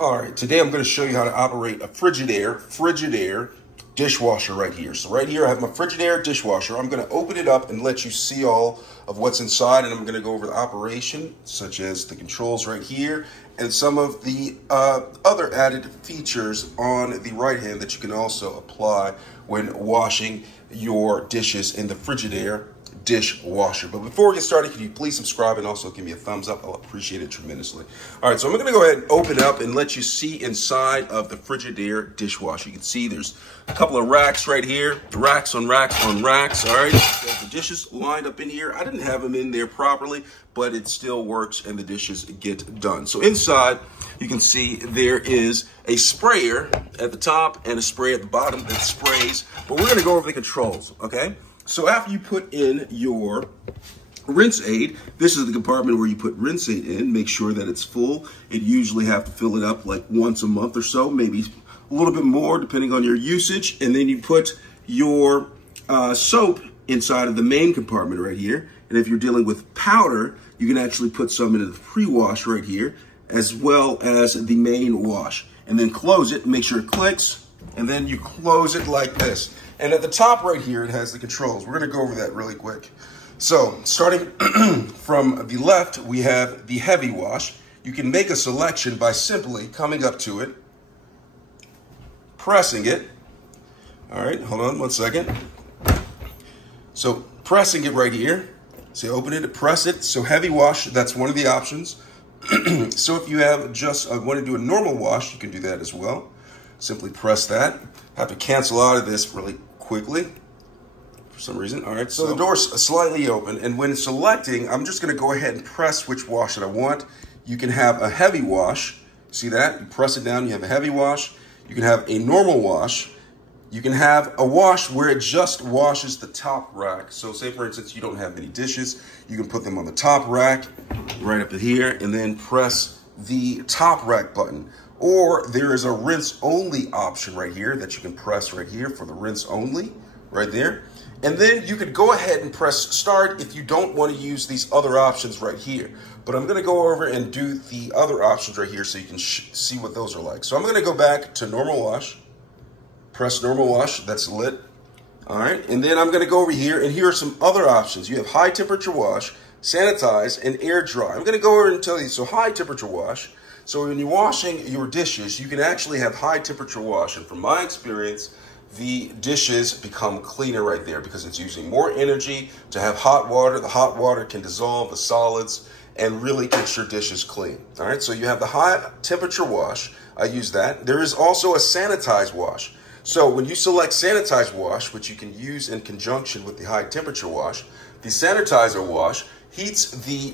All right, today I'm going to show you how to operate a Frigidaire dishwasher right here. So right here I have my Frigidaire dishwasher. I'm going to open it up and let you see all of what's inside, and I'm going to go over the operation, such as the controls right here, and some of the other added features on the right hand that you can also apply when washing your dishes in the Frigidaire dishwasher. But before we get started, can you please subscribe and also give me a thumbs up? I'll appreciate it tremendously. All right, so I'm going to go ahead and open it up and let you see inside of the Frigidaire dishwasher. You can see there's a couple of racks right here, racks on racks on racks. All right, the dishes lined up in here. I didn't have them in there properly, but it still works and the dishes get done. So inside, you can see there is a sprayer at the top and a spray at the bottom that sprays, but we're going to go over the controls, okay? So after you put in your rinse aid, this is the compartment where you put rinse aid in. Make sure that it's full. You usually have to fill it up like once a month or so, maybe a little bit more depending on your usage. And then you put your soap inside of the main compartment right here. And if you're dealing with powder, you can actually put some into the pre-wash right here, as well as the main wash. And then close it, make sure it clicks, and then you close it like this. And at the top right here, it has the controls. We're gonna go over that really quick. So starting from the left, we have the heavy wash. You can make a selection by simply coming up to it, pressing it. All right, hold on one second. So pressing it right here. So you open it, press it. So heavy wash, that's one of the options. So if you have just want to do a normal wash, you can do that as well. Simply press that. I have to cancel out of this really quickly for some reason. All right, so the door's slightly open, and when selecting, I'm just going to go ahead and press which wash that I want. You can have a heavy wash. See that? You press it down, you have a heavy wash. You can have a normal wash. You can have a wash where it just washes the top rack. So say, for instance, you don't have many dishes. You can put them on the top rack right up here and then press the top rack button. Or there is a rinse only option right here that you can press right here for the rinse only right there. And then you could go ahead and press start if you don't want to use these other options right here. But I'm going to go over and do the other options right here so you can see what those are like. So I'm going to go back to normal wash. Press normal wash, that's lit. All right, and then I'm gonna go over here, and here are some other options. You have high temperature wash, sanitize, and air dry. I'm gonna go over and tell you, so high temperature wash. So when you're washing your dishes, you can actually have high temperature wash. And from my experience, the dishes become cleaner right there because it's using more energy to have hot water. The hot water can dissolve the solids and really get your dishes clean. All right, so you have the high temperature wash. I use that. There is also a sanitize wash. So when you select sanitize wash, which you can use in conjunction with the high temperature wash, the sanitizer wash heats the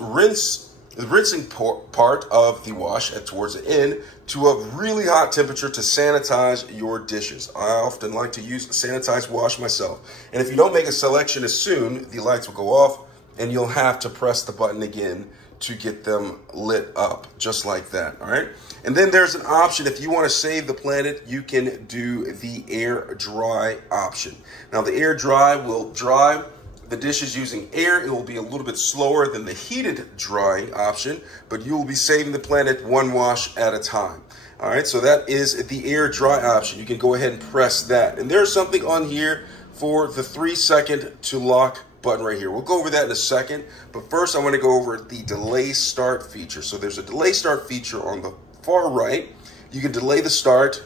rinsing part of the wash towards the end to a really hot temperature to sanitize your dishes. I often like to use a sanitize wash myself. And if you don't make a selection as soon, the lights will go off and you'll have to press the button again to get them lit up, just like that, all right? And then there's an option, if you wanna save the planet, you can do the air dry option. Now the air dry will dry the dishes using air. It will be a little bit slower than the heated drying option, but you will be saving the planet one wash at a time. All right, so that is the air dry option. You can go ahead and press that. And there's something on here for the 3-second to lock button right here. We'll go over that in a second, but first I want to go over the delay start feature. So there's a delay start feature on the far right. You can delay the start.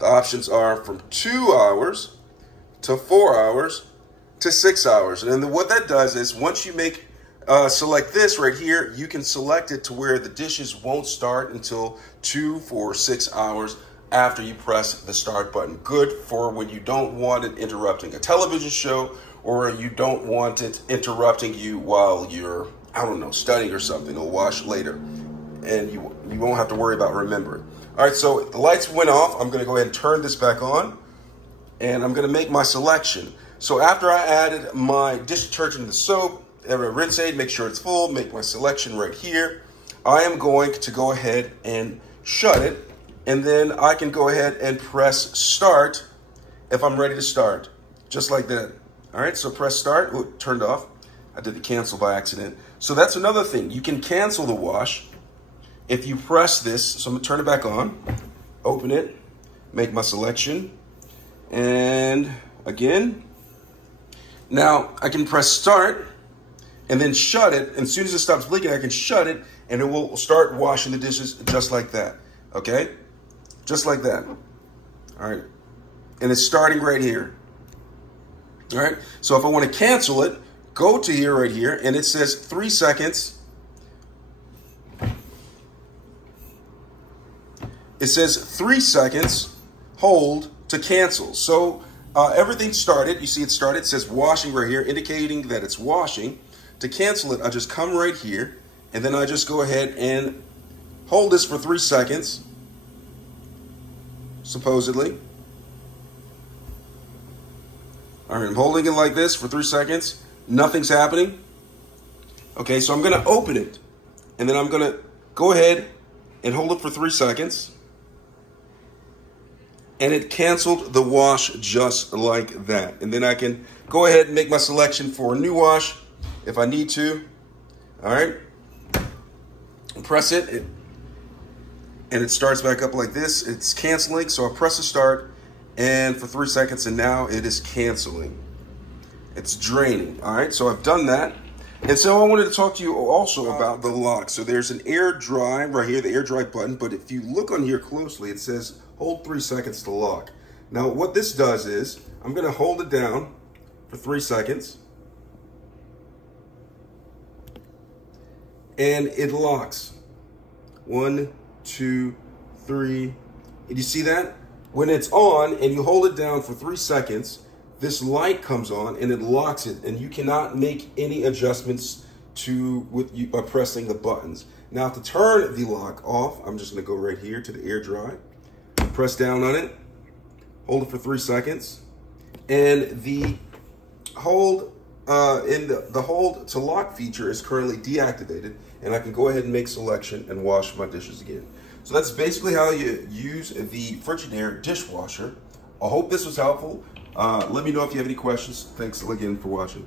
The options are from 2 hours to 4 hours to 6 hours. And then what that does is once you make select this right here, you can select it to where the dishes won't start until 2, 4, 6 hours after you press the start button. Good for when you don't want it interrupting a television show, or you don't want it interrupting you while you're, I don't know, studying or something. It'll wash later, and you won't have to worry about remembering. All right, so the lights went off. I'm gonna go ahead and turn this back on, and I'm gonna make my selection. So after I added my dish detergent and the soap, rinse aid, make sure it's full, make my selection right here. I am going to go ahead and shut it, and then I can go ahead and press start if I'm ready to start, just like that. All right, so press start. Oh, it turned off. I did the cancel by accident. So that's another thing. You can cancel the wash if you press this. So I'm gonna turn it back on. open it, make my selection, and again, now I can press start and then shut it. And as soon as it stops blinking, I can shut it and it will start washing the dishes just like that, okay? Just like that, all right? And it's starting right here, all right? So if I want to cancel it, go to here, right here, and it says 3 seconds. It says 3 seconds, hold to cancel. So everything started, you see it started, it says washing right here, indicating that it's washing. To cancel it, I just come right here, and then I just go ahead and hold this for 3 seconds, supposedly. All right, I'm holding it like this for 3 seconds. Nothing's happening. Okay, so I'm gonna open it, and then I'm gonna go ahead and hold it for 3 seconds. And it canceled the wash just like that. And then I can go ahead and make my selection for a new wash if I need to. All right. Press it, and it starts back up like this. It's canceling, so I press the start, and for 3 seconds, and now it is canceling. It's draining. All right, so I've done that. And so I wanted to talk to you also about the lock. So there's an air dry right here, the air dry button, but if you look on here closely, it says hold 3 seconds to lock. Now what this does is, I'm gonna hold it down for 3 seconds, and it locks. 1, 2, 3, and you see that? When it's on and you hold it down for 3 seconds, this light comes on and it locks it, and you cannot make any adjustments by pressing the buttons. Now to turn the lock off, I'm just gonna go right here to the air dry, press down on it, hold it for 3 seconds, and the hold the hold to lock feature is currently deactivated, and I can go ahead and make selection and wash my dishes again. So that's basically how you use the Frigidaire dishwasher. I hope this was helpful. Let me know if you have any questions. Thanks again for watching.